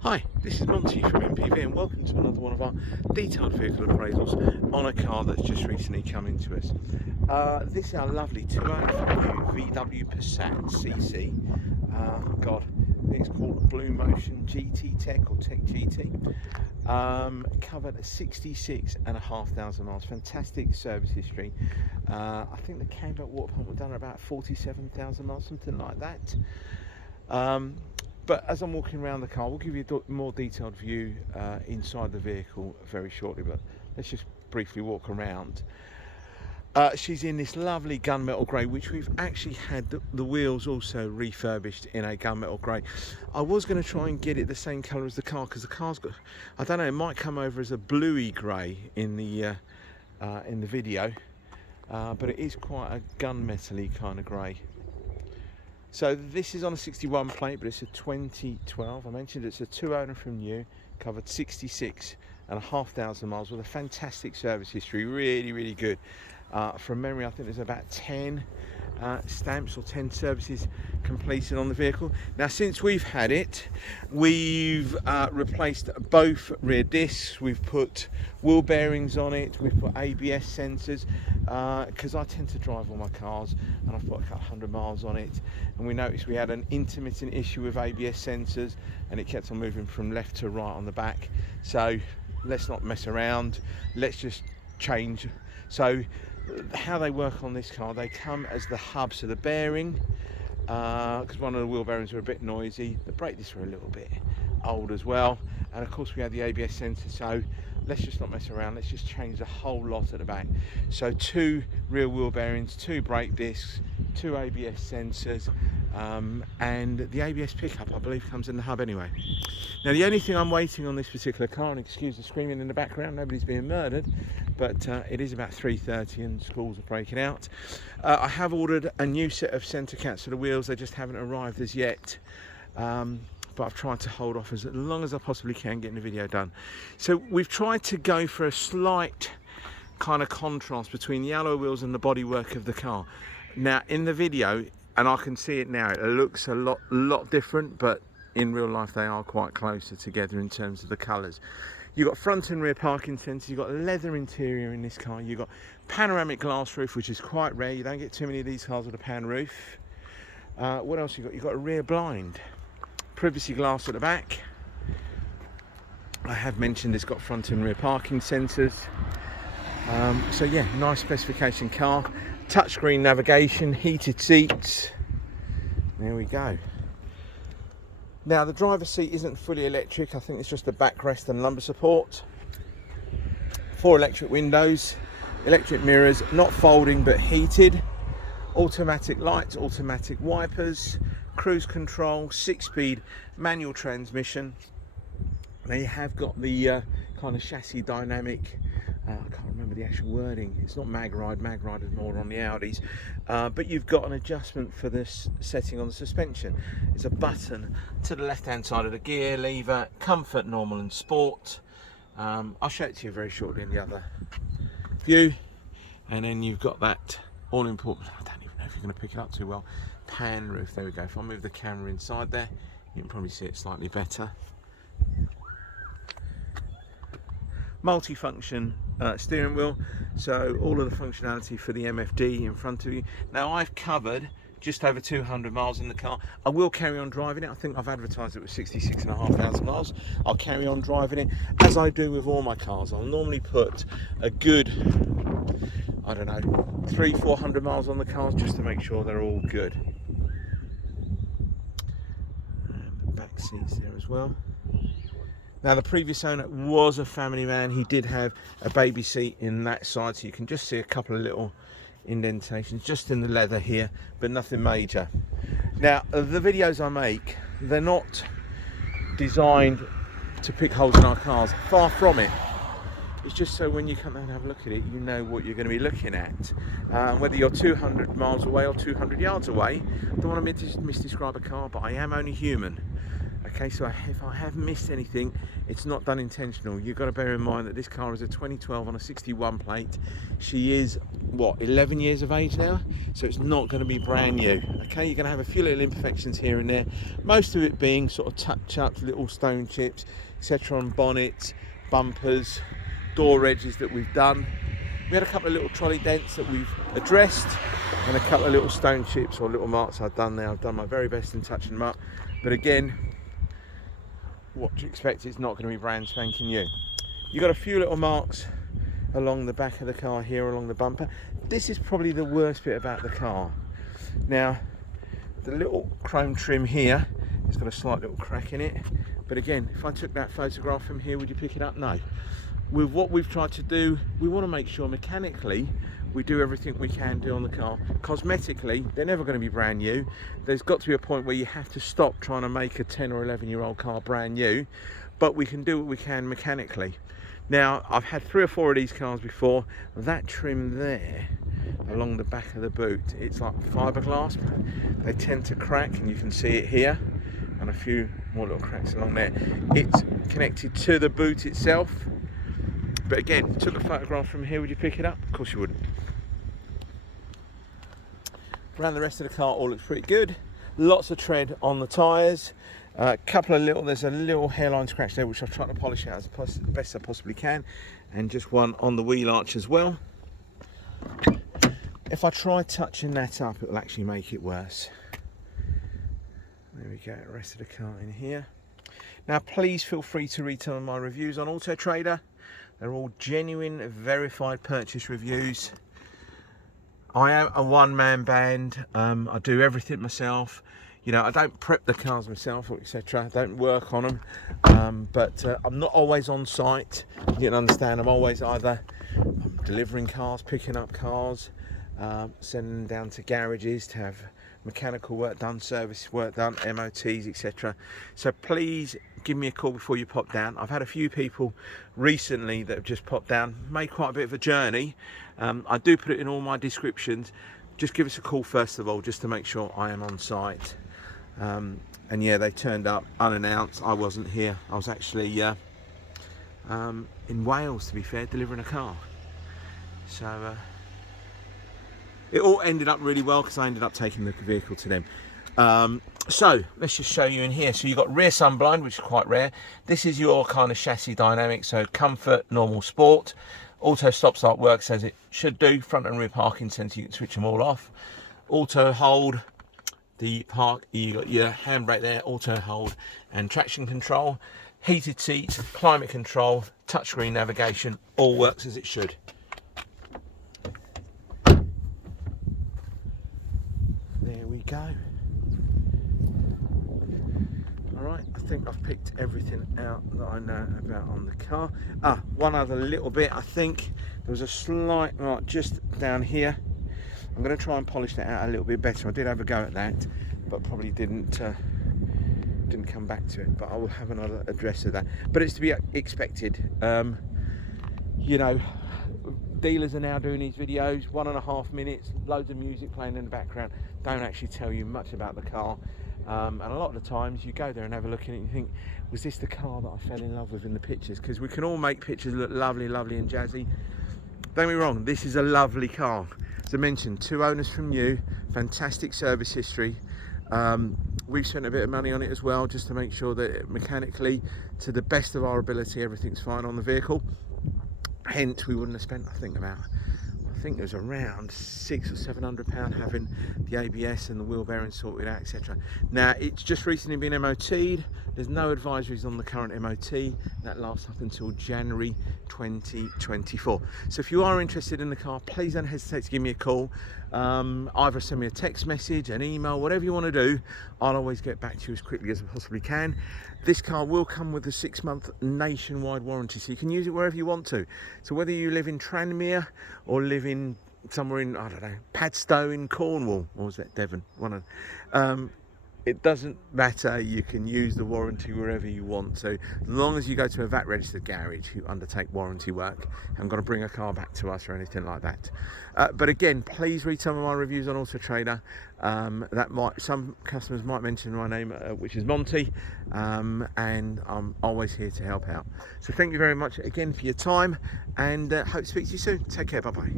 Hi, this is Monty from MPV and welcome to another one of our detailed vehicle appraisals on a car that's just recently come into us. This is our lovely 200 new VW Passat CC. God, I think it's called Bluemotion GT Tech or Tech GT. Covered 66,500 miles. Fantastic service history. I think the camber water pump was done at about 47,000 miles, something like that. But as I'm walking around the car, we'll give you a more detailed view inside the vehicle very shortly, but let's just briefly walk around. She's in this lovely gunmetal grey, which we've actually had the wheels also refurbished in a gunmetal grey. I was going to try and get it the same colour as the car, because the car's got, I don't know, it might come over as a bluey grey in the video, but it is quite a gunmetal-y kind of grey. So this is on a 61 plate, but it's a 2012. I mentioned it's a two owner from new, covered 66,500 miles with a fantastic service history, really good. From memory, I think there's about 10 stamps or 10 services completed on the vehicle. Now, since we've had it, we've replaced both rear discs, we've put wheel bearings on it, we've put ABS sensors, because I tend to drive all my cars and I've put a couple hundred miles on it, and we noticed we had an intermittent issue with ABS sensors and it kept on moving from left to right on the back. So let's not mess around, let's just change. So how they work on this car, they come as the hub, so the bearing, because one of the wheel bearings were a bit noisy, the brake discs were a little bit old as well, and of course we had the ABS sensor. So let's just not mess around, let's just change the whole lot at the back. So 2 rear wheel bearings, 2 brake discs, 2 ABS sensors, and the ABS pickup I believe comes in the hub anyway. Now the only thing I'm waiting on this particular car, and excuse the screaming in the background, nobody's being murdered, but it is about 3:30 and schools are breaking out. I have ordered a new set of centre caps for the wheels, they just haven't arrived as yet. But I've tried to hold off as long as I possibly can getting the video done. So we've tried to go for a slight kind of contrast between the alloy wheels and the bodywork of the car. Now in the video, and I can see it now, it looks a lot different, but in real life they are quite closer together in terms of the colours. You've got front and rear parking sensors, you've got a leather interior in this car, you've got panoramic glass roof, which is quite rare. You don't get too many of these cars with a pan roof. What else you got? You've got a rear blind, privacy glass at the back. I have mentioned it's got front and rear parking sensors. So yeah, nice specification car. Touchscreen navigation, heated seats. There we go. Now the driver's seat isn't fully electric, I think it's just a backrest and lumbar support. 4 electric windows, electric mirrors, not folding but heated, automatic lights, automatic wipers, cruise control, 6-speed manual transmission. Now you have got the kind of chassis dynamic, I can't remember the actual wording, it's not mag ride is more on the Audis, but you've got an adjustment for this setting on the suspension. It's a button to the left hand side of the gear lever, comfort, normal and sport. I'll show it to you very shortly in the other view. And then you've got that all important, I don't even know if you're going to pick it up too well, pan roof. There we go. If I move the camera inside there, you can probably see it slightly better. Multi-function steering wheel, so all of the functionality for the MFD in front of you. Now I've covered just over 200 miles in the car. I will carry on driving it. I think I've advertised it with 66,500 miles. I'll carry on driving it as I do with all my cars. I'll normally put a good, I don't know, 300-400 miles on the cars just to make sure they're all good. And back seats there as well. Now the previous owner was a family man. He did have a baby seat in that side, so you can just see a couple of little indentations just in the leather here, but nothing major. Now the videos I make, they're not designed to pick holes in our cars, far from it. It's just so when you come down and have a look at it, you know what you're going to be looking at. Whether you're 200 miles away or 200 yards away, I don't want to misdescribe a car, but I am only human. Okay, so if I have missed anything, it's not done intentional. You've got to bear in mind that this car is a 2012 on a 61 plate. She is, what, 11 years of age now? So it's not going to be brand new. Okay, you're going to have a few little imperfections here and there. Most of it being sort of touch-ups, little stone chips, etc. on bonnets, bumpers, door edges that we've done. We had a couple of little trolley dents that we've addressed, and a couple of little stone chips or little marks I've done there. I've done my very best in touching them up. But again, what do you expect? It's not going to be brand spanking new. You've got a few little marks along the back of the car here, along the bumper. This is probably the worst bit about the car. Now, the little chrome trim here has got a slight little crack in it. But again, if I took that photograph from here, would you pick it up? No. With what we've tried to do, we want to make sure mechanically we do everything we can do on the car. Cosmetically, they're never going to be brand new. There's got to be a point where you have to stop trying to make a 10 or 11-year-old car brand new, but we can do what we can mechanically. Now, I've had 3 or 4 of these cars before. That trim there along the back of the boot, it's like fiberglass. They tend to crack, and you can see it here, and a few more little cracks along there. It's connected to the boot itself. But again, took a photograph from here, would you pick it up? Of course you wouldn't. Around the rest of the car, all looks pretty good. Lots of tread on the tyres. There's a little hairline scratch there, which I've tried to polish out as best I possibly can. And just one on the wheel arch as well. If I try touching that up, it will actually make it worse. There we go, the rest of the car in here. Now, please feel free to read some of my reviews on Auto Trader. They're all genuine, verified purchase reviews. I am a one-man band. I do everything myself. You know, I don't prep the cars myself, etc. I don't work on them. But I'm not always on site. You can understand, I'm always either delivering cars, picking up cars, sending them down to garages to have mechanical work done, service work done, MOTs, etc. So please give me a call before you pop down. I've had a few people recently that have just popped down, made quite a bit of a journey. I do put it in all my descriptions. Just give us a call first of all, just to make sure I am on site. And yeah, they turned up unannounced. I wasn't here. I was actually in Wales, to be fair, delivering a car. So it all ended up really well because I ended up taking the vehicle to them. So let's just show you in here. So you've got rear sunblind, which is quite rare. This is your kind of chassis dynamic, so comfort, normal, sport. Auto stop start works as it should do. Front and rear parking sensor, you can switch them all off. Auto hold, the park, you got your handbrake there, auto hold, and traction control. Heated seats, climate control, touchscreen navigation, all works as it should. There we go. Alright, I think I've picked everything out that I know about on the car. One other little bit, I think there was a slight mark just down here. I'm going to try and polish that out a little bit better. I did have a go at that, but probably didn't come back to it. But I will have another address of that. But it's to be expected. You know, dealers are now doing these videos, 1.5 minutes, loads of music playing in the background, don't actually tell you much about the car. And a lot of the times you go there and have a look at it and you think, was this the car that I fell in love with in the pictures? Because we can all make pictures look lovely and jazzy. Don't get me wrong, this is a lovely car. As I mentioned, 2 owners from new, fantastic service history. We've spent a bit of money on it as well, just to make sure that mechanically, to the best of our ability, everything's fine on the vehicle. Hence, we wouldn't have spent, I think it was around £600 or £700 having the ABS and the wheel bearing sorted out, etc. Now, it's just recently been MOT'd. There's no advisories on the current MOT. That lasts up until January 2024. So if you are interested in the car, please don't hesitate to give me a call. Either send me a text message, an email, whatever you want to do. I'll always get back to you as quickly as I possibly can. This car will come with a 6-month nationwide warranty, so you can use it wherever you want to. So whether you live in Tranmere or live in somewhere in, I don't know, Padstow in Cornwall, or was that Devon? it doesn't matter, you can use the warranty wherever you want to, as long as you go to a VAT registered garage who undertake warranty work and got to bring a car back to us or anything like that. But again, please read some of my reviews on Auto Trader. Some customers might mention my name, which is Monty, and I'm always here to help out. So thank you very much again for your time, and hope to speak to you soon. Take care, bye bye.